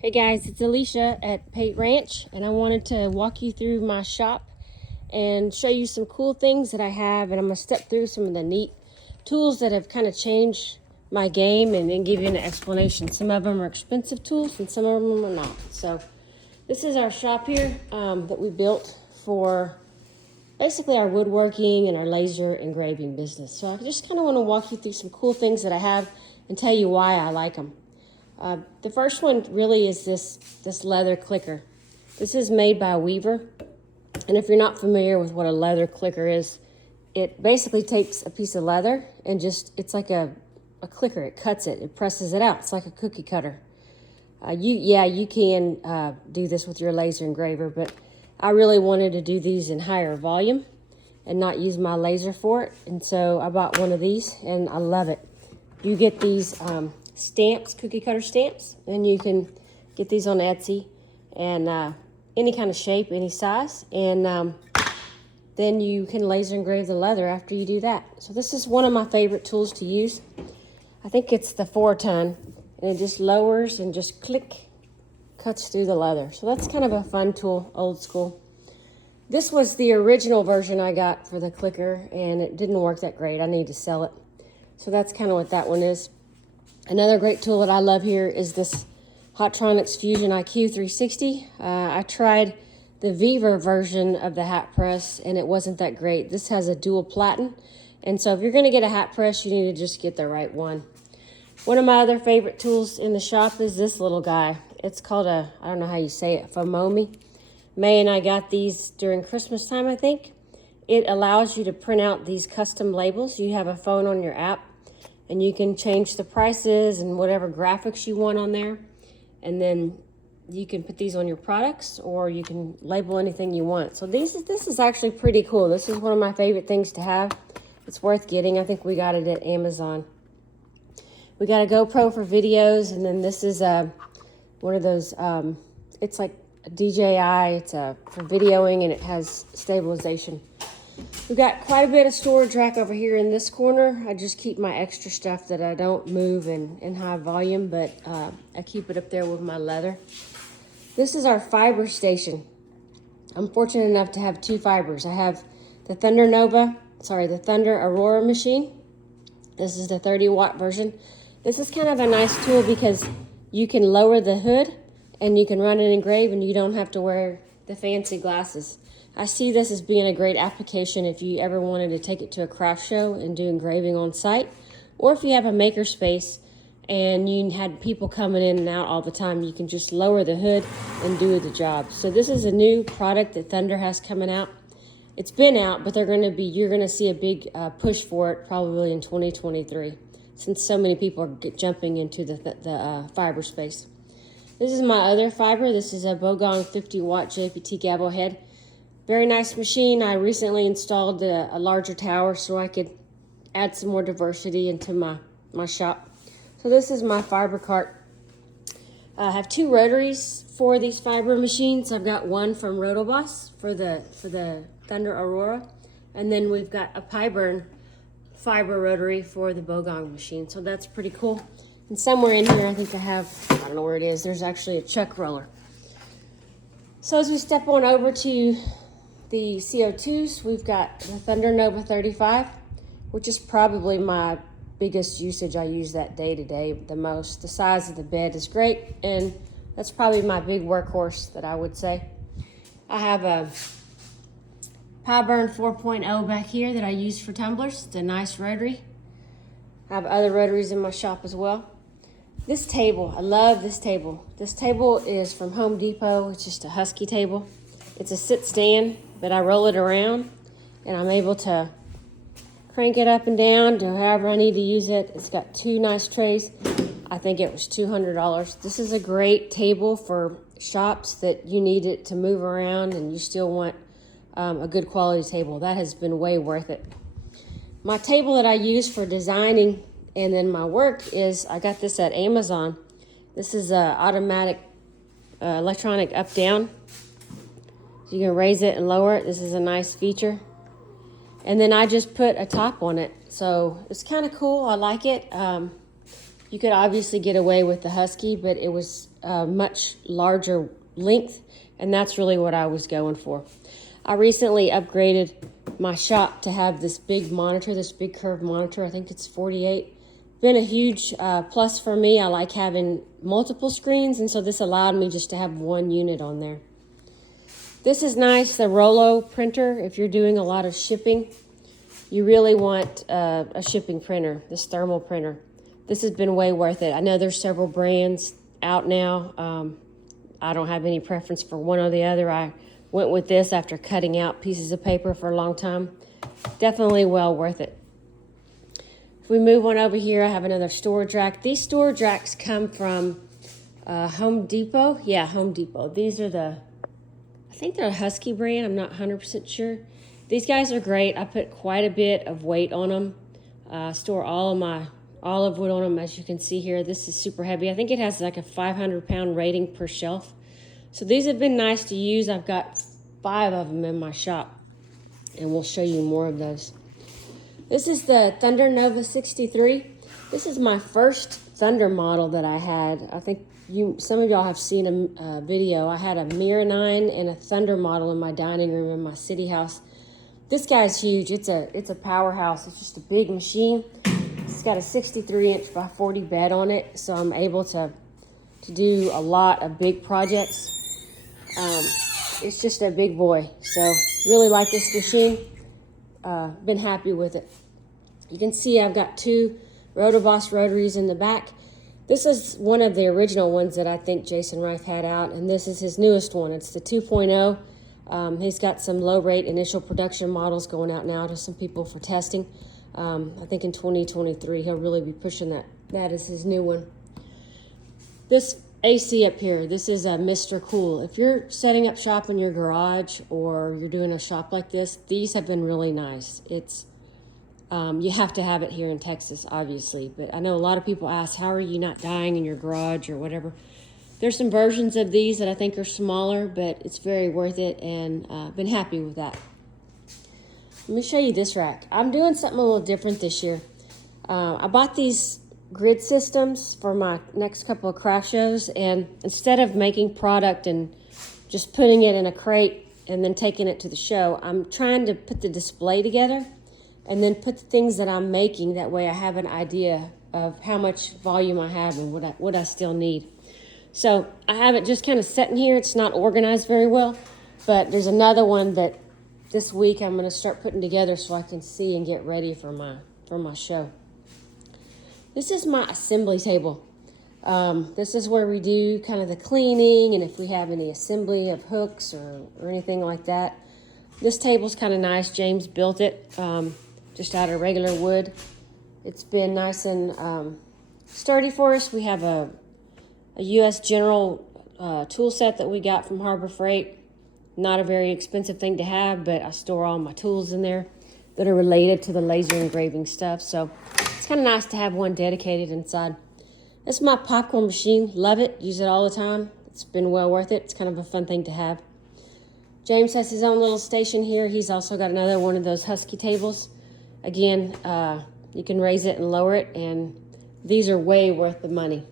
Hey guys, it's Alicia at Pate Ranch, and I wanted to walk you through my shop and show you some cool things that I have, and I'm going to step through some of the neat tools that have kind of changed my game and then give you an explanation. Some of them are expensive tools and some of them are not. So this is our shop here that we built for basically our woodworking and our laser engraving business. So I just kind of want to walk you through some cool things that I have and tell you why I like them. The first one really is this leather clicker. This is made by Weaver. And if you're not familiar with what a leather clicker is, it basically takes a piece of leather and it's like a clicker. It cuts it, it presses it out. It's like a cookie cutter. You can do this with your laser engraver, but I really wanted to do these in higher volume and not use my laser for it. And so I bought one of these and I love it. You get these stamps, cookie cutter stamps, and you can get these on Etsy and any kind of shape, any size, and then you can laser engrave the leather after you do that. So this is one of my favorite tools to use. I think it's the 4-ton, and it just lowers and just click, cuts through the leather. So that's kind of a fun tool, old school. This was the original version I got for the clicker, and it didn't work that great. I need to sell it. So that's kind of what that one is. Another great tool that I love here is this Hotronix Fusion Iq 360. I tried the Weaver version of the hat press and it wasn't that great. This has a dual platen, and so if you're gonna get a hat press, you need to just get the right one. One of my other favorite tools in the shop is this little guy. It's called I don't know how you say it, Fomomi. May and I got these during Christmas time, I think. It allows you to print out these custom labels. You have a phone on your app, and you can change the prices and whatever graphics you want on there. And then you can put these on your products, or you can label anything you want. So this is actually pretty cool. This is one of my favorite things to have. It's worth getting. I think we got it at Amazon. We got a GoPro for videos, and then this is one of those, it's like a DJI. It's for videoing, and it has stabilization. We've got quite a bit of storage rack over here in this corner. I just keep my extra stuff that I don't move in high volume, but I keep it up there with my leather. This is our fiber station. I'm fortunate enough to have 2 fibers. I have the Thunder Aurora machine. This is the 30-watt version. This is kind of a nice tool because you can lower the hood and you can run and engrave, and you don't have to wear the fancy glasses. I see this as being a great application if you ever wanted to take it to a craft show and do engraving on site, or if you have a maker space and you had people coming in and out all the time, you can just lower the hood and do the job. So this is a new product that Thunder has coming out. It's been out, but you're going to see a big push for it probably in 2023, since so many people are jumping into the fiber space. This is my other fiber. This is a Bogong 50-watt JPT gavel head. Very nice machine. I recently installed a larger tower so I could add some more diversity into my shop. So this is my fiber cart. I have 2 rotaries for these fiber machines. I've got one from Rotoboss for the Thunder Aurora, and then we've got a Pyburn fiber rotary for the Bogong machine. So that's pretty cool. And somewhere in here I think I don't know where it is, there's actually a chuck roller. So as we step on over to the CO2s, we've got the Thunder Nova 35, which is probably my biggest usage. I use that day to day the most. The size of the bed is great, and that's probably my big workhorse that I would say. I have a Pyburn 4.0 back here that I use for tumblers. It's a nice rotary. I have other rotaries in my shop as well. This table, I love this table. This table is from Home Depot. It's just a Husky Table. It's a sit stand, but I roll it around and I'm able to crank it up and down to however I need to use it. It's got 2 nice trays. I think it was $200. This is a great table for shops that you need it to move around and you still want a good quality table. That has been way worth it. My table that I use for designing and then my work is, I got this at Amazon. This is a automatic electronic up-down. So you can raise it and lower it. This is a nice feature. And then I just put a top on it. So it's kind of cool. I like it. You could obviously get away with the Husky, but it was a much larger length, and that's really what I was going for. I recently upgraded my shop to have this big monitor, this big curved monitor. I think it's 48. Been a huge plus for me. I like having multiple screens, and so this allowed me just to have one unit on there. This is nice, the Rollo printer. If you're doing a lot of shipping, you really want a shipping printer, this thermal printer. This has been way worth it. I know there's several brands out now. I don't have any preference for one or the other. I went with this after cutting out pieces of paper for a long time. Definitely well worth it. If we move on over here, I have another storage rack. These storage racks come from Home Depot. Yeah, Home Depot. These are I think they're a Husky brand. I'm not 100% sure. These guys are great. I put quite a bit of weight on them. Store all of my olive wood on them, as you can see here. This is super heavy. I think it has like a 500-pound rating per shelf. So these have been nice to use. I've got 5 of them in my shop, and we'll show you more of those. This is the Thunder Nova 63. This is my first Thunder model that I had. I think some of y'all have seen a video. I had a Mirror 9 and a Thunder model in my dining room in my city house. This guy's huge. It's a powerhouse. It's just a big machine. It's got a 63-inch by 40 bed on it, so I'm able to do a lot of big projects. It's just a big boy, so really like this machine. Been happy with it. You can see I've got 2 Rotoboss rotaries in the back. This is one of the original ones that I think Jason Reith had out, and this is his newest one. It's the 2.0. He's got some low-rate initial production models going out now to some people for testing. I think in 2023 he'll really be pushing that. That is his new one. This AC up here, this is a Mr. Cool. If you're setting up shop in your garage or you're doing a shop like this, these have been really nice. It's you have to have it here in Texas, obviously, but I know a lot of people ask, how are you not dying in your garage or whatever? There's some versions of these that I think are smaller, but it's very worth it, and been happy with that. Let me show you this rack. I'm doing something a little different this year. I bought these grid systems for my next couple of craft shows, and instead of making product and just putting it in a crate and then taking it to the show, I'm trying to put the display together and then put the things that I'm making. That way I have an idea of how much volume I have and what I still need. So I have it just kind of sitting here. It's not organized very well, but there's another one that this week I'm going to start putting together so I can see and get ready for my show. This is my assembly table. This is where we do kind of the cleaning, and if we have any assembly of hooks or anything like that. This table's kind of nice. James built it just out of regular wood. It's been nice and sturdy for us. We have a U.S. General tool set that we got from Harbor Freight. Not a very expensive thing to have, but I store all my tools in there that are related to the laser engraving stuff. So it's kind of nice to have one dedicated inside. This is my popcorn machine. Love it. Use it all the time. It's been well worth it. It's kind of a fun thing to have. James has his own little station here. He's also got another one of those Husky tables. Again, you can raise it and lower it, and these are way worth the money.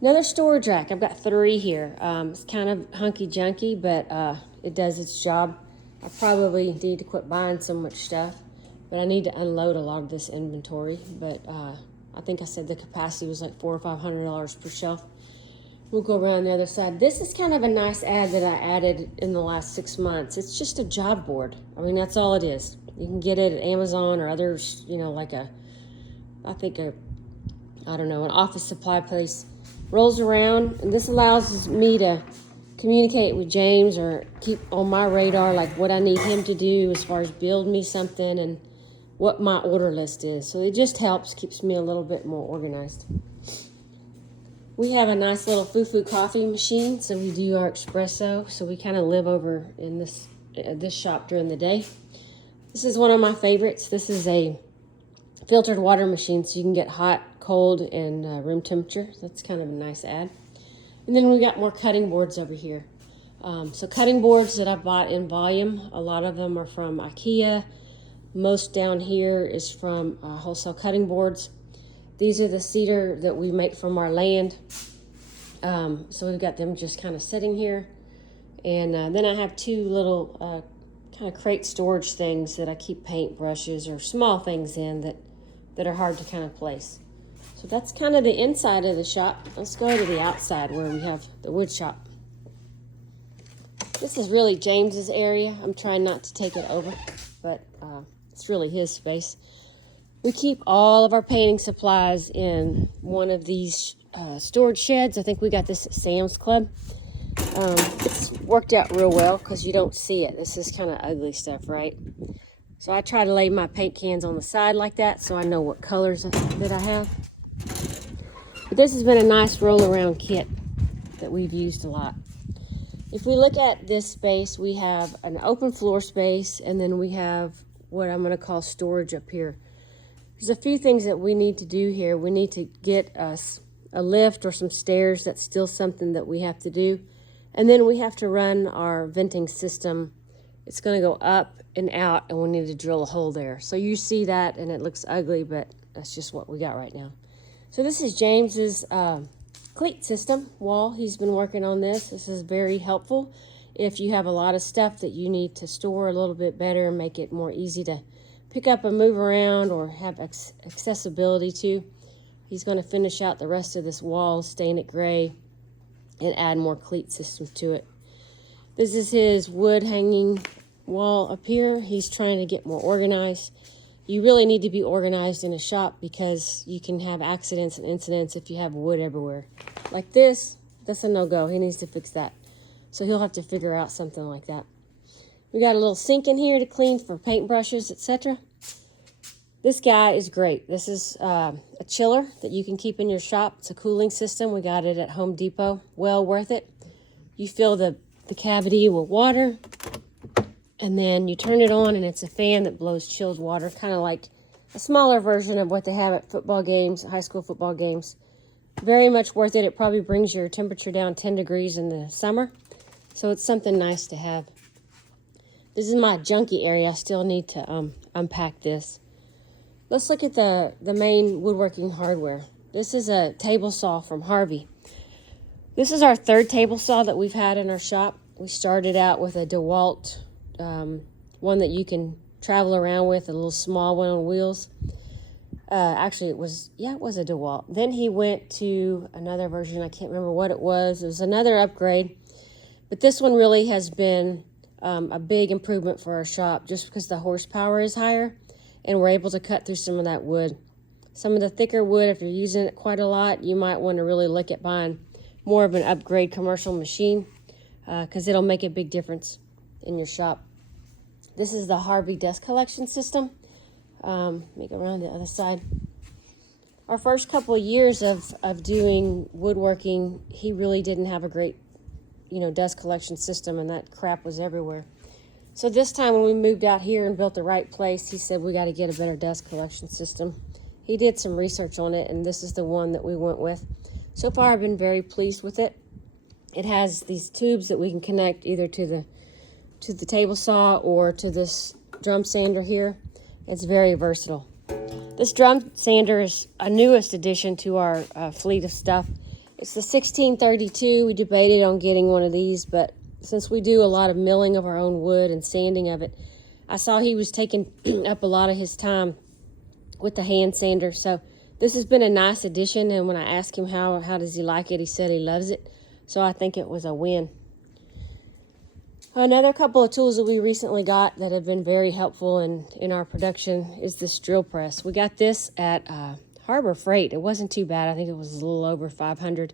Another storage rack. I've got 3 here. It's kind of hunky-junky, but it does its job. I probably need to quit buying so much stuff, but I need to unload a lot of this inventory. But I think I said the capacity was like $400 or $500 per shelf. We'll go around the other side. This is kind of a nice ad that I added in the last 6 months. It's just a job board. I mean, that's all it is. You can get it at Amazon or others, you know, like an office supply place. Rolls around, and this allows me to communicate with James or keep on my radar like what I need him to do as far as build me something and what my order list is. So it just helps, keeps me a little bit more organized. We have a nice little foo-foo coffee machine, so we do our espresso. So we kind of live over in this shop during the day. This is one of my favorites. This is a filtered water machine, so you can get hot, cold, and room temperature. So that's kind of a nice ad. And then we got more cutting boards over here. So cutting boards that I bought in volume. A lot of them are from IKEA. Most down here is from wholesale cutting boards. These are the cedar that we make from our land. So we've got them just kind of sitting here. And then I have two little kind of crate storage things that I keep paint brushes or small things in that are hard to kind of place. So that's kind of the inside of the shop. Let's go to the outside where we have the wood shop. This is really James's area. I'm trying not to take it over, but it's really his space. We keep all of our painting supplies in one of these storage sheds. I think we got this at Sam's Club. It's worked out real well because you don't see it. This is kind of ugly stuff, right? So I try to lay my paint cans on the side like that so I know what colors that I have. But this has been a nice roll-around kit that we've used a lot. If we look at this space, we have an open floor space, and then we have what I'm going to call storage up here. There's a few things that we need to do here. We need to get us a lift or some stairs. That's still something that we have to do. And then we have to run our venting system. It's going to go up and out, and we need to drill a hole there. So you see that, and it looks ugly, but that's just what we got right now. So this is James's Cleat system wall. He's been working on this. This is very helpful if you have a lot of stuff that you need to store a little bit better and make it more easy to pick up and move around or have accessibility to. He's going to finish out the rest of this wall, stain it gray, and add more cleat systems to it. This is his wood hanging wall up here. He's trying to get more organized. You really need to be organized in a shop because you can have accidents and incidents if you have wood everywhere. Like this, that's a no-go. He needs to fix that. So he'll have to figure out something like that. We got a little sink in here to clean for paintbrushes, etc. This guy is great. This is a chiller that you can keep in your shop. It's a cooling system. We got it at Home Depot. Well worth it. You fill the cavity with water, and then you turn it on, and it's a fan that blows chilled water, kind of like a smaller version of what they have at football games, high school football games. Very much worth it. It probably brings your temperature down 10 degrees in the summer, so it's something nice to have. This is my junky area. I still need to unpack this. Let's look at the main woodworking hardware. This is a table saw from Harvey. This is our third table saw that we've had in our shop. We started out with a DeWalt, one that you can travel around with, a little small one on wheels. Actually, it was a DeWalt. Then he went to another version. I can't remember what it was. It was another upgrade. But this one really has been a big improvement for our shop just because the horsepower is higher and we're able to cut through some of that wood. Some of the thicker wood, if you're using it quite a lot, you might want to really look at buying more of an upgrade commercial machine because it'll make a big difference in your shop. This is the Harvey dust collection system. Make it around the other side. Our first couple of years of doing woodworking, he really didn't have a great, dust collection system, and that crap was everywhere. So this time when we moved out here and built the right place, he said we got to get a better dust collection system. He did some research on it, and this is the one that we went with. So far, I've been very pleased with it. It has these tubes that we can connect either to the table saw or to this drum sander here. It's very versatile. This drum sander is a newest addition to our fleet of stuff. It's the 1632. We debated on getting one of these, but since we do a lot of milling of our own wood and sanding of it, I saw he was taking up a lot of his time with the hand sander. So this has been a nice addition, and when I asked him how does he like it, he said he loves it. So I think it was a win. Another couple of tools that we recently got that have been very helpful in our production is this drill press. We got this at Harbor Freight. It wasn't too bad. I think it was a little over $500.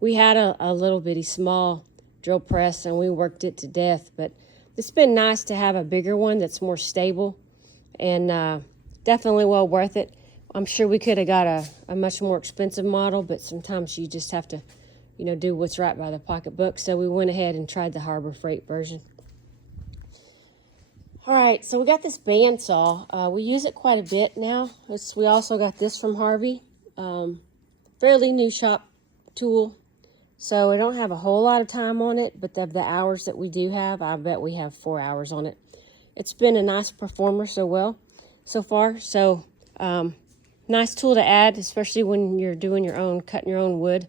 We had a little bitty small drill press, and we worked it to death. But it's been nice to have a bigger one that's more stable, and definitely well worth it. I'm sure we could have got a much more expensive model, but sometimes you just have to do what's right by the pocketbook. So we went ahead and tried the Harbor Freight version. All right, so we got this bandsaw. We use it quite a bit now. We also got this from Harvey. Fairly new shop tool. So I don't have a whole lot of time on it, but of the hours that we do have, I bet we have 4 hours on it. It's been a nice performer so far. So Nice tool to add, especially when you're doing your own, cutting your own wood.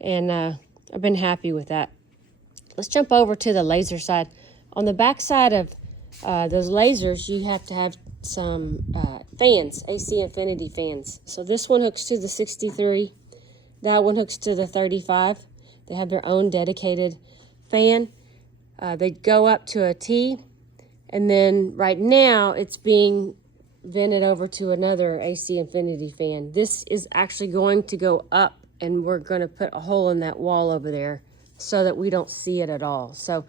And I've been happy with that. Let's jump over to the laser side. On the back side of those lasers, you have to have some fans, AC infinity fans. So this one hooks to the 63. That one hooks to the 35. They have their own dedicated fan. They go up to a T, and then right now it's being vented over to another AC infinity fan. This is actually going to go up, and we're going to put a hole in that wall over there so that we don't see it at all. So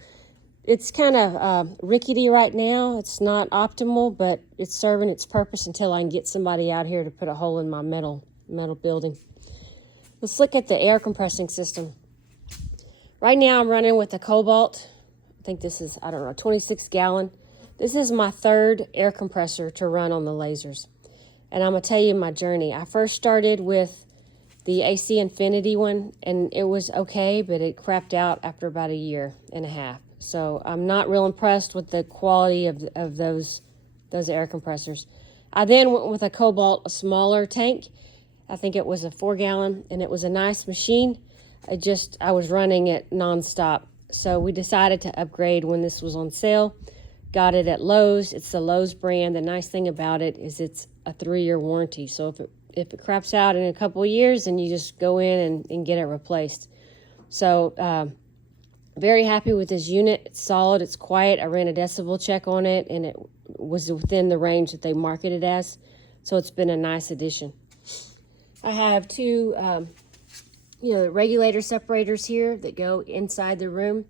it's kind of rickety right now. It's not optimal, but it's serving its purpose until I can get somebody out here to put a hole in my metal building. Let's look at the air compressing system. Right now I'm running with a Cobalt. I think this is, 26 gallon. This is my third air compressor to run on the lasers. And I'm going to tell you my journey. I first started with the AC Infinity one, and it was okay, but it crapped out after about a year and a half. So I'm not real impressed with the quality of those air compressors. I then went with a Cobalt, a smaller tank. I think it was a 4 gallon, and it was a nice machine. I was running it nonstop. So we decided to upgrade when this was on sale. Got it at Lowe's. It's the Lowe's brand. The nice thing about it is it's a 3-year warranty. So if it craps out in a couple of years, then you just go in and get it replaced. So very happy with this unit. It's solid. It's quiet. I ran a decibel check on it, and it was within the range that they marketed as. So it's been a nice addition. I have two regulator separators here that go inside the room.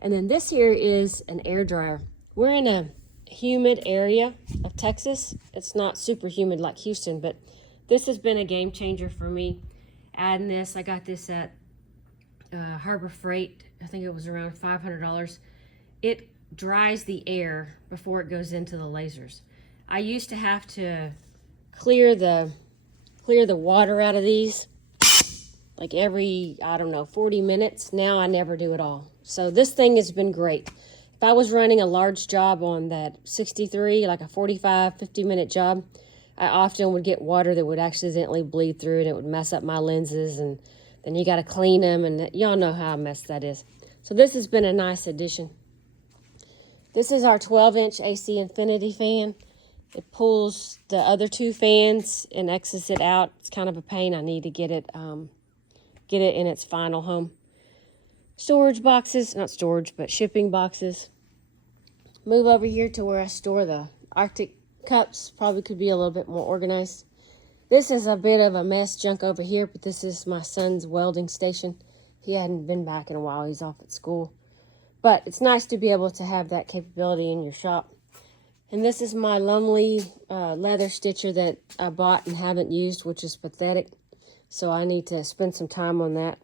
And then this here is an air dryer. We're in a humid area of Texas. It's not super humid like Houston, but this has been a game changer for me. Adding this, I got this at Harbor Freight. I think it was around $500. It dries the air before it goes into the lasers. I used to have to clear the water out of these like every, 40 minutes. Now I never do it all. So this thing has been great. If I was running a large job on that 63, like a 45, 50-minute job, I often would get water that would accidentally bleed through, and it would mess up my lenses, and then you got to clean them, and y'all know how a mess that is. So this has been a nice addition. This is our 12-inch AC Infinity fan. It pulls the other two fans and exits it out. It's kind of a pain. I need to get it in its final home. Storage boxes, not storage, but shipping boxes. Move over here to where I store the Arctic cups. Probably could be a little bit more organized. This is a bit of a mess junk over here, but this is my son's welding station. He hadn't been back in a while. He's off at school. But it's nice to be able to have that capability in your shop. And this is my Lumley leather stitcher that I bought and haven't used, which is pathetic. So I need to spend some time on that.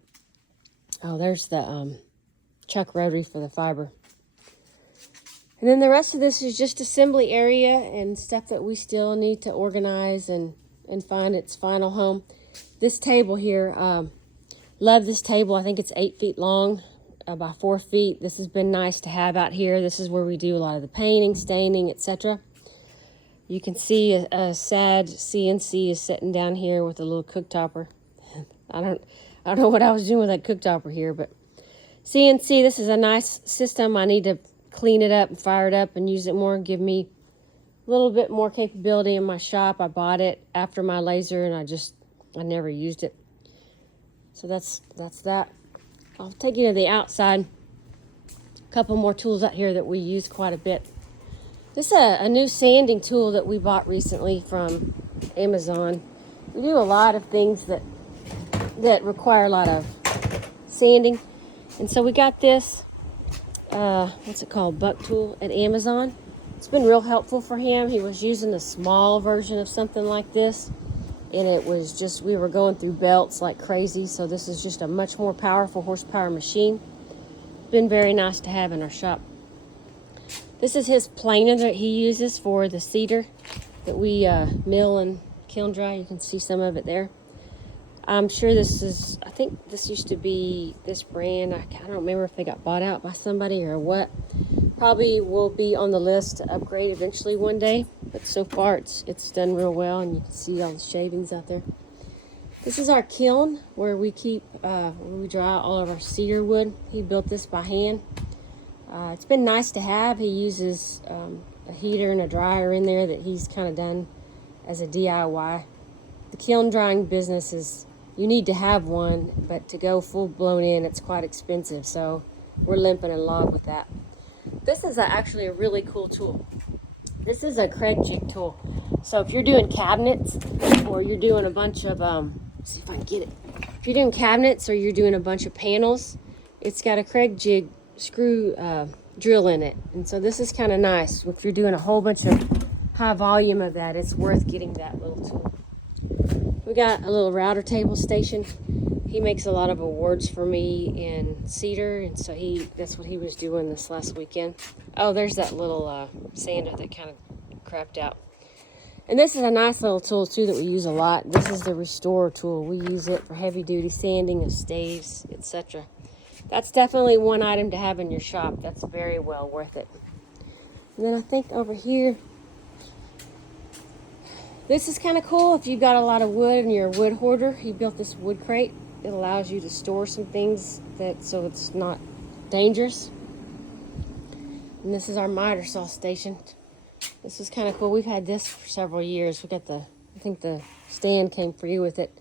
Oh, there's the chuck rotary for the fiber. And then the rest of this is just assembly area and stuff that we still need to organize and find its final home. This table here, love this table. I think it's 8 feet long by 4 feet. This has been nice to have out here. This is where we do a lot of the painting, staining, etc. You can see a sad CNC is sitting down here with a little cooktopper. I don't know what I was doing with that cooktopper here, but CNC, this is a nice system. I need to clean it up and fire it up and use it more and give me a little bit more capability in my shop. I bought it after my laser, and I never used it. So that's that. I'll take you to the outside. A couple more tools out here that we use quite a bit. This is a new sanding tool that we bought recently from Amazon. We do a lot of things that require a lot of sanding. And so we got this, what's it called, buck tool at Amazon. It's been real helpful for him. He was using a small version of something like this, and it was just, we were going through belts like crazy. So this is just a much more powerful horsepower machine. Been very nice to have in our shop. This is his planer that he uses for the cedar that we mill and kiln dry. You can see some of it there. I'm sure I think this used to be this brand. I don't remember if they got bought out by somebody or what. Probably will be on the list to upgrade eventually one day. but so far it's done real well, and you can see all the shavings out there. This is our kiln where we keep, where we dry out all of our cedar wood. He built this by hand. It's been nice to have. He uses a heater and a dryer in there that he's kind of done as a DIY. The kiln drying business is, you need to have one, but to go full blown in, it's quite expensive. So we're limping along with that. This is actually a really cool tool. This is a Kreg Jig Tool. So if you're doing cabinets, or you're doing a bunch of, let's see if I can get it. If you're doing cabinets or you're doing a bunch of panels, it's got a Kreg Jig screw drill in it. And so this is kind of nice. If you're doing a whole bunch of high volume of that, it's worth getting that little tool. We got a little router table station. He makes a lot of awards for me in cedar, and so that's what he was doing this last weekend. Oh, there's that little sander that kind of crapped out. And this is a nice little tool too that we use a lot. This is the Restorer tool. We use it for heavy duty sanding of staves, etc. That's definitely one item to have in your shop. That's very well worth it. And then I think over here, this is kind of cool if you've got a lot of wood and you're a wood hoarder. He built this wood crate. It allows you to store some things so it's not dangerous. And this is our miter saw station. This is kind of cool. We've had this for several years. We got I think the stand came free with it.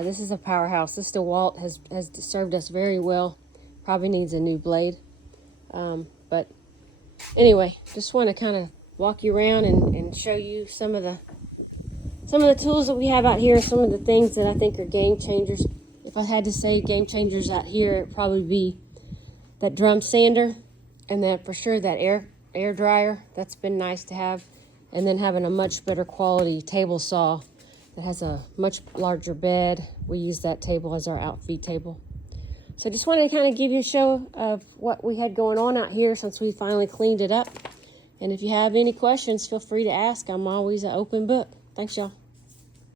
This is a powerhouse. This DeWalt has served us very well. Probably needs a new blade. But anyway, just want to kind of walk you around and show you some of the tools that we have out here, some of the things that I think are game changers. If I had to say game changers out here, it'd probably be that drum sander, and then for sure that air dryer. That's been nice to have. And then having a much better quality table saw that has a much larger bed. We use that table as our outfeed table. So I just wanted to kind of give you a show of what we had going on out here since we finally cleaned it up. And if you have any questions, feel free to ask. I'm always an open book. Thanks, y'all.